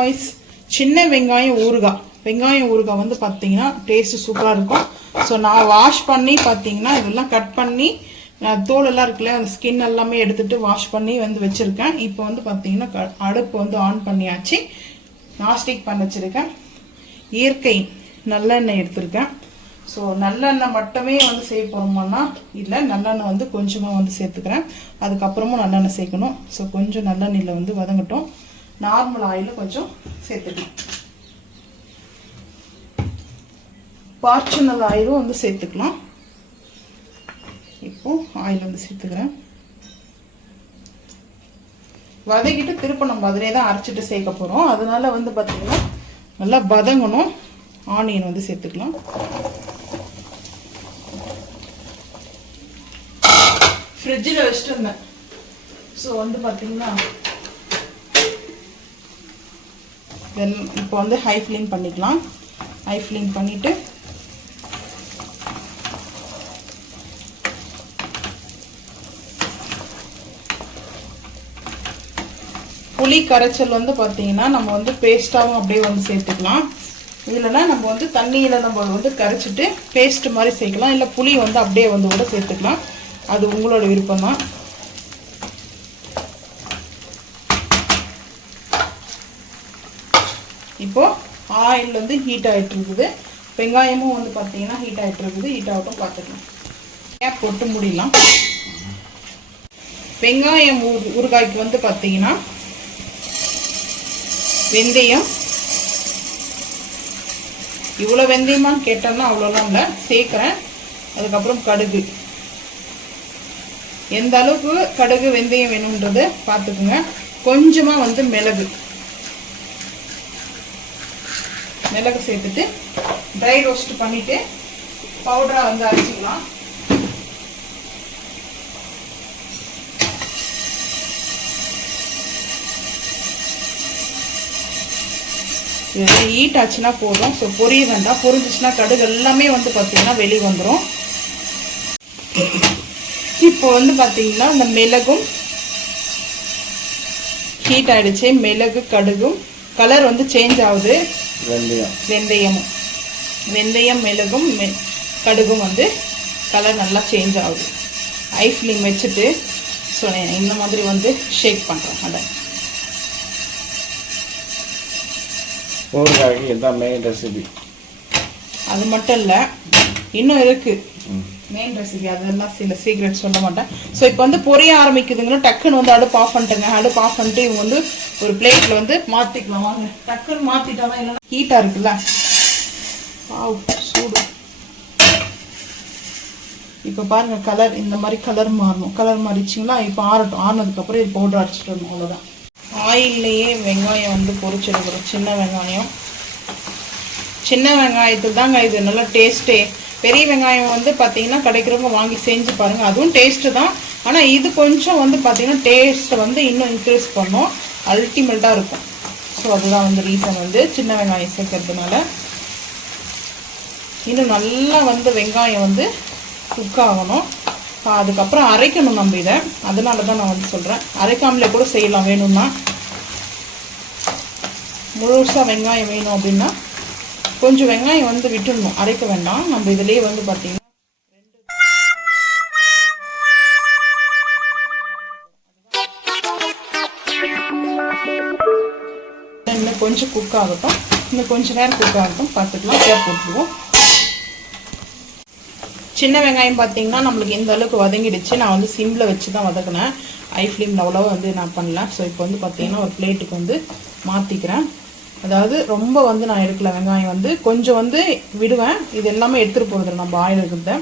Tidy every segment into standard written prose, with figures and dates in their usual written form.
Guys, சின்ன வெங்காயம் ஊறுகாய். வெங்காயம் ஊறுகாய் வந்து பார்த்தீங்கன்னா டேஸ்ட்டு சூப்பராக இருக்கும். ஸோ நான் வாஷ் பண்ணி பார்த்தீங்கன்னா இதெல்லாம் கட் பண்ணி தோலெல்லாம் இருக்குல்ல, அந்த ஸ்கின் எல்லாமே எடுத்துகிட்டு வாஷ் பண்ணி வந்து வச்சுருக்கேன். இப்போ வந்து பார்த்தீங்கன்னா அடுப்பு வந்து ஆன் பண்ணியாச்சு. நான்ஸ்டிக் பண்ண வச்சுருக்கேன். இயற்கை நல்லெண்ணெய் எடுத்திருக்கேன். ஸோ நல்லெண்ணெய் மட்டுமே வந்து செய்ய போகிறோம்னா இல்லை, நல்லெண்ணெய் வந்து கொஞ்சமாக வந்து சேர்த்துக்கிறேன். அதுக்கப்புறமும் நல்லெண்ணெய் சேர்க்கணும். ஸோ கொஞ்சம் நல்லெண்ணெயில் வந்து வதங்கட்டும். நார்மல் ஆயில் கொஞ்சம் சேர்த்துக்கலாம். ஃபார்ச்சுனர் ஆயிலும் வந்து சேர்த்துக்கலாம். இப்போ ஆயில் வந்து சேர்த்துக்கிறேன். வதக்கிட்டு திரும்ப நம்ம அதிலே தான் அரைச்சிட்டு சேர்க்க போகிறோம். அதனால வந்து பார்த்தீங்கன்னா நல்லா வதங்கணும். ஆனியன் வந்து சேர்த்துக்கலாம். ஃப்ரிட்ஜில் வச்சுட்டு இருந்தேன். ஸோ வந்து பார்த்தீங்கன்னா இப்போ வந்து ஹை ஃப்ளேம் பண்ணிக்கலாம். ஹை ஃப்ளேம் பண்ணிவிட்டு புளி கரைச்சல் வந்து பார்த்தீங்கன்னா நம்ம வந்து பேஸ்ட்டாகவும் அப்படியே வந்து சேர்த்துக்கலாம். இல்லைன்னா நம்ம வந்து தண்ணியில் நம்ம வந்து கரைச்சிட்டு பேஸ்ட் மாதிரி சேர்க்கலாம். இல்லை புளி வந்து அப்படியே வந்து கூட சேர்த்துக்கலாம். அது உங்களோட விருப்பம் தான். இப்போ ஆயில் வந்து ஹீட் ஆகிட்டு இருக்குது. வெங்காயமும் வந்து பார்த்தீங்கன்னா ஹீட் ஆகிட்டு இருக்குது. ஹீட் ஆகட்டும், பார்த்துக்கலாம். கேப் போட்டு முடியலாம். வெங்காயம் ஊறுகாய்க்கு வந்து பார்த்தீங்கன்னா வெந்தயம், இவ்வளோ வெந்தயமான்னு கேட்டோம்னா அவ்வளோலாம் இல்லை, சேர்க்குறேன். அதுக்கப்புறம் கடுகு, எந்த அளவுக்கு கடுகு வெந்தயம் வேணும்ன்றதை பார்த்துக்குங்க. கொஞ்சமாக வந்து மிளகு சேர்த்துட்டு ட்ரை ரோஸ்ட் பண்ணிவிட்டு பவுடராக வந்து அரைச்சிக்கலாம். இது ஹீட் ஆச்சுன்னா போதும். ஸோ பொரிய வேண்டாம். பொரிஞ்சிச்சுன்னா கடுகு எல்லாமே வந்து பார்த்தீங்கன்னா வெளியே வந்துடும். இப்போ வந்து பார்த்தீங்கன்னா இந்த மிளகும் ஹீட் ஆகிடுச்சு. மிளகு கடுகும் கலர் வந்து சேஞ்ச் ஆகுது. வெந்தயம் மிளகும் கடுகும் வந்து கலர் நல்லா சேஞ்ச் ஆகுது. ஹை ஃப்ளேம் வச்சுட்டு ஸோ இந்த மாதிரி வந்து ஷேக் பண்ணுறேன். அதை ஊறுகாய்க்கு இதுதான் மெயின் ரெசிபி. அது மட்டும் இல்லை, இன்னும் இருக்குது மெயின் ரெசிபி. அதெல்லாம் சில சீக்ரெட் சொல்ல மாட்டேன். ஸோ இப்போ வந்து பொரிய ஆரம்பிக்குதுங்களா, டக்குன்னு வந்து அடுப்பு ஆஃப் பண்ணிட்டுங்க. அடுப்பு ஆஃப் பண்ணிட்டு இவங்க வந்து ஒரு பிளேட்டில் வந்து மாற்றிக்கலாம். வாங்க, டக்குன்னு மாற்றிட்டாலும் இல்லைன்னா ஹீட்டாக இருக்குல்ல, சூடு. இப்போ பாருங்கள், கலர் இந்த மாதிரி கலர் மாறணும். கலர் மாறிச்சிங்களா, இப்போ ஆறட்டும். ஆறினதுக்கப்புறம் இது பவுடர் அரைச்சிட்டு வரணும். அவ்வளோதான். ஆயில்லையே வெங்காயம் வந்து பொரிச்செடுக்கிறோம். சின்ன வெங்காயத்துக்கு தாங்க இது நல்லா டேஸ்ட்டே. பெரிய வெங்காயம் வந்து பார்த்தீங்கன்னா கிடைக்கிறவங்க வாங்கி செஞ்சு பாருங்கள், அதுவும் டேஸ்ட்டு தான். ஆனால் இது கொஞ்சம் வந்து பார்த்தீங்கன்னா டேஸ்ட்டை வந்து இன்னும் இன்க்ரீஸ் பண்ணும், அல்டிமேட்டாக இருக்கும். ஸோ அதுதான் வந்து ரீசன் வந்து சின்ன வெங்காயம் சேர்க்கறதுனால. இன்னும் நல்லா வந்து வெங்காயம் வந்து குக் ஆகணும். அதுக்கப்புறம் அரைக்கணும் நம்ம இதை. அதனால தான் நான் வந்து சொல்கிறேன், அரைக்காமலே கூட செய்யலாம் வேணும்னா. முழுசாக வெங்காயம் வேணும் அப்படின்னா கொஞ்சம் வெங்காயம் வந்து விட்டுடணும், அரைக்க வேண்டாம். நம்ம இதிலேயே வந்து பார்த்தீங்கன்னா இன்னும் கொஞ்சம் குக் ஆகட்டும். இன்னும் கொஞ்சம் நேரம் குக் ஆகட்டும், பார்த்துக்கலாம். கேப் போட்டுருவோம். சின்ன வெங்காயம் பார்த்தீங்கன்னா நம்மளுக்கு எந்த அளவுக்கு வதங்கிடுச்சு. நான் வந்து சிம்மில் வச்சு தான் வதக்கினேன். ஹை ஃப்ளேமில் அவ்வளோவா வந்து நான் பண்ணல. ஸோ இப்போ வந்து பார்த்தீங்கன்னா ஒரு பிளேட்டுக்கு வந்து மாற்றிக்கிறேன். அதாவது ரொம்ப வந்து நான் எடுக்கல. வெங்காயம் வந்து கொஞ்சம் வந்து விடுவேன். இது எல்லாமே எடுத்துகிட்டு போகிறது நம்ம ஆயில் இருக்கிறத.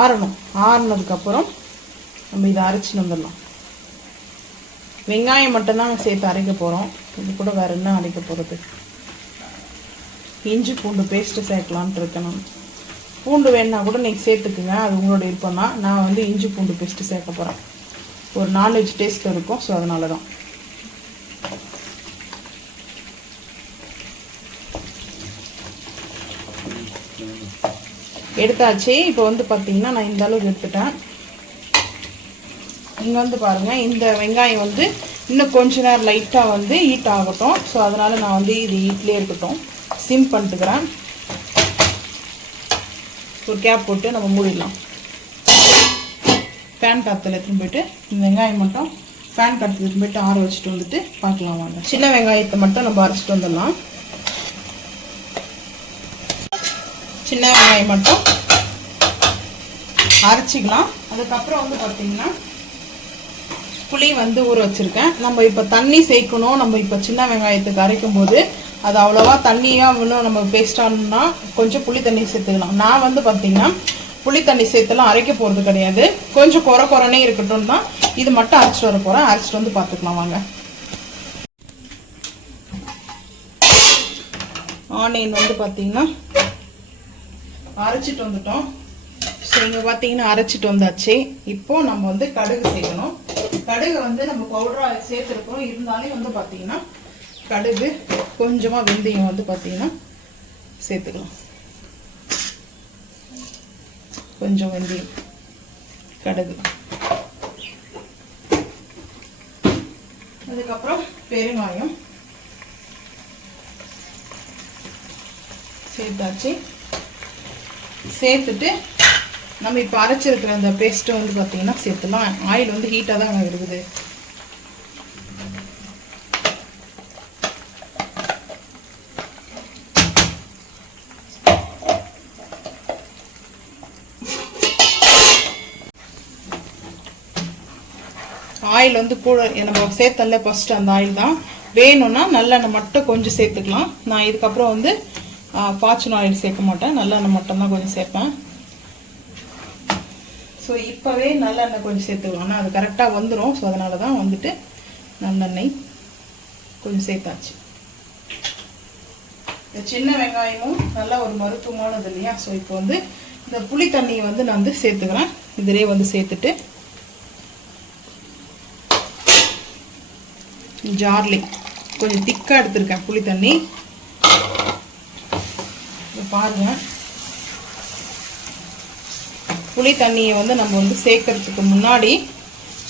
ஆறணும். ஆறுனதுக்கப்புறம் நம்ம இதை அரைச்சின்னு வந்துடலாம். வெங்காயம் மட்டும்தான் சேர்த்து அரைக்க போகிறோம். இது கூட வேறு என்ன அரைக்க போகிறது? இஞ்சி பூண்டு பேஸ்ட்டு சேர்க்கலான்ட்டு இருக்கேன். நான் பூண்டு வேணுன்னா கூட நீங்கள் சேர்த்துக்குங்க, அது உங்களோட விருப்பம் தான். நான் வந்து இஞ்சி பூண்டு பேஸ்ட்டு சேர்க்க போகிறேன். ஒரு நான்வெஜ் டேஸ்ட் இருக்கும். ஸோ அதனால தான். எடுத்தாச்சு. இப்போ வந்து பார்த்தீங்கன்னா நான் இந்த அளவுக்கு எடுத்துட்டேன். இங்கே வந்து பாருங்கள், இந்த வெங்காயம் வந்து இன்னும் கொஞ்ச நேரம் லைட்டாக வந்து ஹீட் ஆகட்டும். ஸோ அதனால் நான் வந்து இது ஹீட்லேயே இருக்கட்டும், சிம் பண்ணிட்டுக்கிறேன். ஒரு கேப் போட்டு நம்ம மூடிடலாம். ஃபேன் காற்றுல எடுத்துன்னு போயிட்டு இந்த வெங்காயம் மட்டும் ஃபேன் காற்றுல எடுத்துன்னு போயிட்டு ஆற வச்சுட்டு வந்துட்டு பார்க்கலாம் வாங்க. சின்ன வெங்காயத்தை மட்டும் நம்ம அரைச்சிட்டு வந்துடலாம். சின்ன வெங்காயம் மட்டும் அரைச்சிக்கலாம். அதுக்கப்புறம் வந்து பார்த்திங்கன்னா புளி வந்து ஊற வச்சுருக்கேன். நம்ம இப்போ தண்ணி சேர்க்கணும். நம்ம இப்போ சின்ன வெங்காயத்துக்கு அரைக்கும் போது அது அவ்வளோவா தண்ணியாக இன்னும் நம்ம பேஸ்டாகணும்னா கொஞ்சம் புளி தண்ணி சேர்த்துக்கலாம். நான் வந்து பார்த்திங்கன்னா புளி தண்ணி சேர்த்துலாம் அரைக்க போகிறது கிடையாது. கொஞ்சம் குறைனே இருக்கட்டும் தான் இது மட்டும் அரைச்சிட்டு வர போகிறேன். அரைச்சிட்டு வந்து பார்த்துக்கலாம் வாங்க. ஆனியன் வந்து பார்த்திங்கன்னா அரைச்சிட்டு வந்துட்டோம். ஸோ இங்கே பார்த்தீங்கன்னா அரைச்சிட்டு வந்தாச்சு. இப்போது நம்ம வந்து கடுகு சேர்க்கணும். கடுகு வந்து நம்ம பவுடராக சேர்த்துருக்கோம். இருந்தாலும் வந்து பார்த்தீங்கன்னா கடுகு கொஞ்சமாக வெந்தயம் வந்து பார்த்தீங்கன்னா சேர்த்துக்கலாம். கொஞ்சம் வெந்தயம், கடுகு, அதுக்கப்புறம் பெருங்காயம் சேர்த்தாச்சு. சேர்த்துட்டு நம்ம இப்போ அரைச்சிருக்கிற அந்த பேஸ்ட்டை வந்து பார்த்தீங்கன்னா சேர்த்துலாம். ஆயில் வந்து ஹீட்டாக தான் இருக்குது. ஆயில் வந்து கூட நம்ம சேர்த்தல ஃபஸ்ட்டு அந்த ஆயில் தான். வேணும்னா நல்லெண்ணெய் மட்டும் கொஞ்சம் சேர்த்துக்கலாம். நான் இதுக்கப்புறம் வந்து ஃபார்ச்சூன் ஆயில் சேர்க்க மாட்டேன், நல்லெண்ணெய் மட்டும்தான் கொஞ்சம் சேர்ப்பேன். ஸோ இப்போவே நல்லெண்ணெய் கொஞ்சம் சேர்த்துக்கலாம். ஆனால் அது கரெக்டாக வந்துடும். ஸோ அதனால தான் வந்துட்டு நல்லெண்ணெய் கொஞ்சம் சேர்த்தாச்சு. இந்த சின்ன வெங்காயமும் நல்லா ஒரு மருத்துவமானது இல்லையா? ஸோ இப்போ வந்து இந்த புளி தண்ணியை வந்து நான் வந்து சேர்த்துக்கிறேன். இதிலே வந்து சேர்த்துட்டு ஜார்லி கொஞ்சம் திக்காக எடுத்துருக்கேன் புளி தண்ணி. பாருங்கள், புளி தண்ணியை வந்து நம்ம வந்து சேர்க்கறதுக்கு முன்னாடி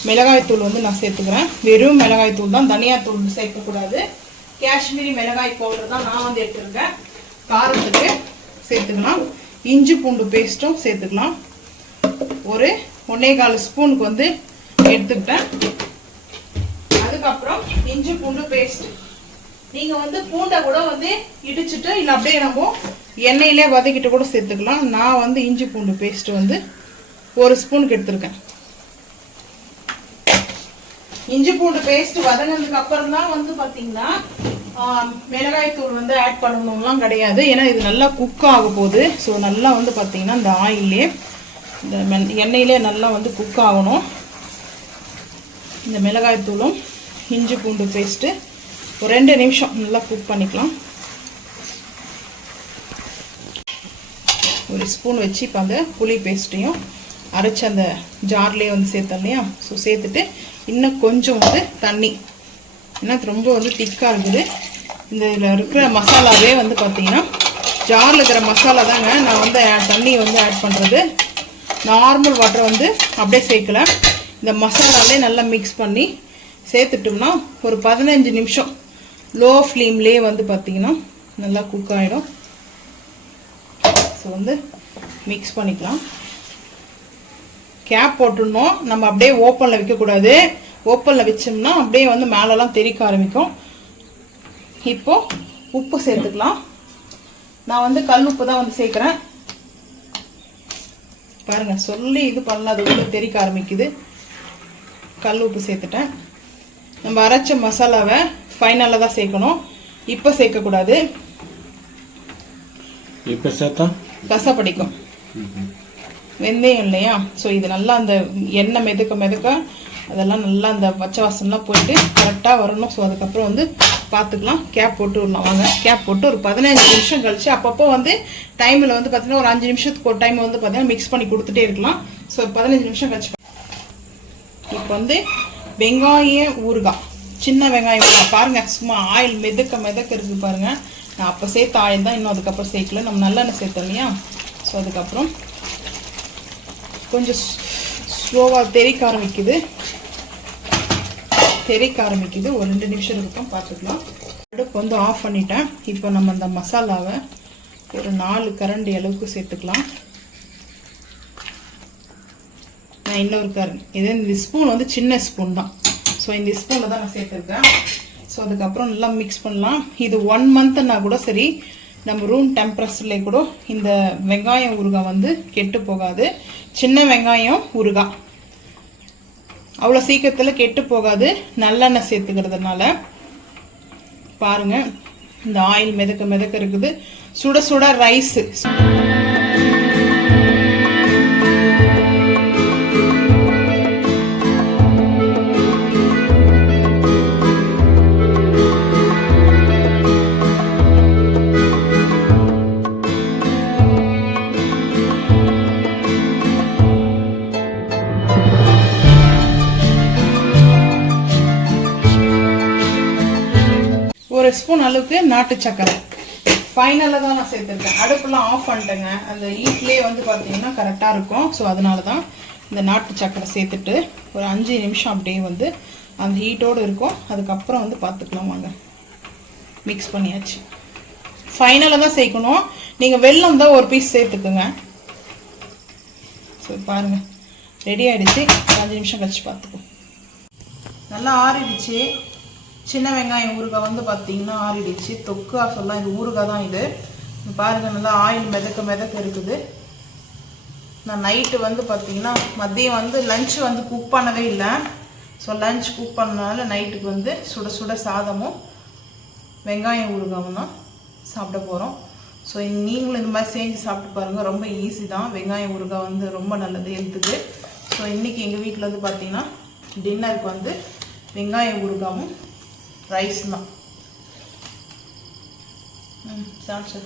மிளகாய்த்தூள் வந்து நான் சேர்த்துக்கிறேன். வெறும் மிளகாய்த்தூள் தான், தனியாத்தூள் சேர்க்கக்கூடாது. காஷ்மீரி மிளகாய் பவுடர் தான் நான் வந்து எடுத்துருக்கேன். காரத்துக்கு சேர்த்துக்கலாம். இஞ்சி பூண்டு பேஸ்ட்டும் சேர்த்துக்கலாம். ஒரு 1.25 ஸ்பூனுக்கு வந்து எடுத்துக்கிட்டேன். அதுக்கப்புறம் இஞ்சி பூண்டு பேஸ்ட் நீங்கள் வந்து பூண்டை கூட வந்து இடிச்சுட்டு இல்லை அப்படியே நம்ம எண்ணெயிலே வதக்கிட்டு கூட சேர்த்துக்கலாம். நான் வந்து இஞ்சி பூண்டு பேஸ்ட் வந்து 1 ஸ்பூனுக்கு எடுத்துருக்கேன். இஞ்சி பூண்டு பேஸ்ட் வதங்கினதுக்கு அப்புறம் தான் வந்து பார்த்தீங்கன்னா மிளகாய்த்தூள் வந்து ஆட் பண்ணணும்லாம் கிடையாது. ஏன்னா இது நல்லா குக் ஆக போகுது. ஸோ நல்லா வந்து பார்த்தீங்கன்னா இந்த ஆயிலே இந்த எண்ணெயிலே நல்லா வந்து குக் ஆகணும். இந்த மிளகாய்த்தூளும் இஞ்சி பூண்டு பேஸ்ட்டு ஒரு 2 நிமிஷம் நல்லா குக் பண்ணிக்கலாம். 1 ஸ்பூன் வச்சு இப்போ அந்த புளி பேஸ்ட்டையும் அரைச்சி அந்த ஜார்லேயே வந்து சேர்த்தோம் இல்லையா? ஸோ சேர்த்துட்டு இன்னும் கொஞ்சம் வந்து தண்ணி, ஏன்னா ரொம்ப வந்து திக்காக இருக்குது. இந்த இதில் இருக்கிற மசாலாவே வந்து பார்த்திங்கன்னா ஜாரில் இருக்கிற மசாலா தாங்க நான் வந்து தண்ணி வந்து ஆட் பண்ணுறது. நார்மல் வாட்டர் வந்து அப்படியே சேர்க்கலை. இந்த மசாலாவே நல்லா மிக்ஸ் பண்ணி சேர்த்துட்டோம்னா ஒரு 15 நிமிஷம் லோ ஃப்ளேம்லேயே வந்து பார்த்திங்கன்னா நல்லா குக் ஆகிடும். ஸோ வந்து மிக்ஸ் பண்ணிக்கலாம். கேப் போட்டுடணும். நம்ம அப்படியே ஓப்பனில் வைக்கக்கூடாது. ஓப்பனில் வச்சோம்னா அப்படியே வந்து மேலெலாம் தெறிக்க ஆரம்பிக்கும். இப்போது உப்பு சேர்த்துக்கலாம். நான் வந்து கல் உப்பு தான் வந்து சேர்க்குறேன். பாருங்கள், சொல்லி இது பண்ணல, அது உள்ள தெறிக்க ஆரம்பிக்குது. கல் உப்பு சேர்த்துட்டேன். நம்ம அரைச்ச மசாலாவை ஃபைனலாக தான் சேர்க்கணும், இப்போ சேர்க்கக்கூடாது. இப்போ சேர்த்தா கசப்படிக்கும். வெந்தயம் இல்லையா? ஸோ இது நல்லா அந்த எண்ணெய் மிதக்க அதெல்லாம் நல்லா அந்த பச்சை வாசனெலாம் போயிட்டு கரெக்டாக வரணும். ஸோ அதுக்கப்புறம் வந்து பார்த்துக்கலாம். கேப் போட்டு விடலாம் வாங்க. கேப் போட்டு ஒரு 15 நிமிஷம் கழிச்சு அப்பப்போ வந்து டைமில் வந்து பார்த்தீங்கன்னா ஒரு 5 நிமிஷத்துக்கு ஒரு டைம் வந்து பார்த்தீங்கன்னா மிக்ஸ் பண்ணி கொடுத்துட்டே இருக்கலாம். ஸோ 15 நிமிஷம் கழிச்சு இப்போ வந்து வெங்காயம் ஊறுகாய், சின்ன வெங்காயம் ஊறுகாய் பாருங்கள். சும்மா ஆயில் மிதக்க இருக்குது பாருங்கள். நான் அப்போ சேர்த்த ஆயில் தான், இன்னும் அதுக்கப்புறம் சேர்க்கல. நம்ம நல்லெண்ணெய் சேர்த்தோம் இல்லையா? ஸோ அதுக்கப்புறம் கொஞ்சம் ஸ்லோவாக தெறிக்க ஆரம்பிக்குது. தெறிக்க ஆரம்பிக்குது. ஒரு 2 நிமிஷம் இருக்கும், பார்த்துக்கலாம். அடுப்பு வந்து ஆஃப் பண்ணிட்டேன். இப்போ நம்ம இந்த மசாலாவை ஒரு 4 கரண்டி அளவுக்கு சேர்த்துக்கலாம். நான் இன்னொரு இந்த ஸ்பூன் வந்து சின்ன ஸ்பூன் தான். ஸோ இந்த ஸ்பூனில் தான் நான் சேர்த்துருக்கேன். ஸோ அதுக்கப்புறம் நல்லா மிக்ஸ் பண்ணலாம். இது 1 மந்த்னா கூட சரி, நம்ம ரூம் டெம்பரேச்சர்லேயே கூட இந்த வெங்காயம் ஊறுகாய் வந்து கெட்டு போகாது. சின்ன வெங்காயம் ஊறுகாய் அவ்வளோ சீக்கிரத்தில் கெட்டு போகாது, நல்லெண்ணெய் சேர்த்துக்கிறதுனால. பாருங்க, இந்த ஆயில் மிதக்க மிதக்க இருக்குது. சுட சுட ரைஸு. ஒரு ஸ்பூன் அளவுக்கு நாட்டு சக்கரை ஃபைனலாக தான் நான் சேர்த்துருக்கேன். அடுப்பெல்லாம் ஆஃப் பண்ணிட்டேங்க. அந்த ஹீட்லேயே வந்து பார்த்தீங்கன்னா கரெக்டாக இருக்கும். ஸோ அதனால தான் இந்த நாட்டு சக்கரை சேர்த்துட்டு ஒரு 5 நிமிஷம் அப்படியே வந்து அந்த ஹீட்டோடு இருக்கும். அதுக்கப்புறம் வந்து பார்த்துக்கலாம் வாங்க. மிக்ஸ் பண்ணியாச்சு. ஃபைனலாக தான் சேர்க்கணும். நீங்கள் வெல்லம் தான் ஒரு பீஸ் சேர்த்துக்குங்க. ஸோ பாருங்கள், ரெடி ஆகிடுச்சு. 5 நிமிஷம் கழிச்சு பார்த்துக்கோங்க. நல்லா ஆறிடுச்சு. சின்ன வெங்காயம் ஊறுகாய் வந்து பார்த்தீங்கன்னா ஆறிடுச்சு. தொக்கா சொல்லலாம், இது ஊறுகாய் தான். இது பாருங்கள், நல்லா ஆயில் மிதக்க மிதக்க இருக்குது. நான் நைட்டு வந்து பார்த்தீங்கன்னா மதியம் வந்து லஞ்ச் வந்து குக் பண்ணவே இல்லை. ஸோ லஞ்ச் குக் பண்ணனால நைட்டுக்கு வந்து சுட சுட சாதமும் வெங்காயம் ஊறுகாயும் தான் சாப்பிட போகிறோம். ஸோ நீங்களும் இந்த மாதிரி செஞ்சு சாப்பிட்டு பாருங்கள். ரொம்ப ஈஸி தான். வெங்காயம் ஊறுகாய் வந்து ரொம்ப நல்லது ஹெல்த்துக்கு. ஸோ இன்றைக்கி எங்கள் வீட்டில் வந்து பார்த்தீங்கன்னா டின்னருக்கு வந்து வெங்காயம் ஊறுகாயும் ரைஸ் தான். சாப்பிட்டு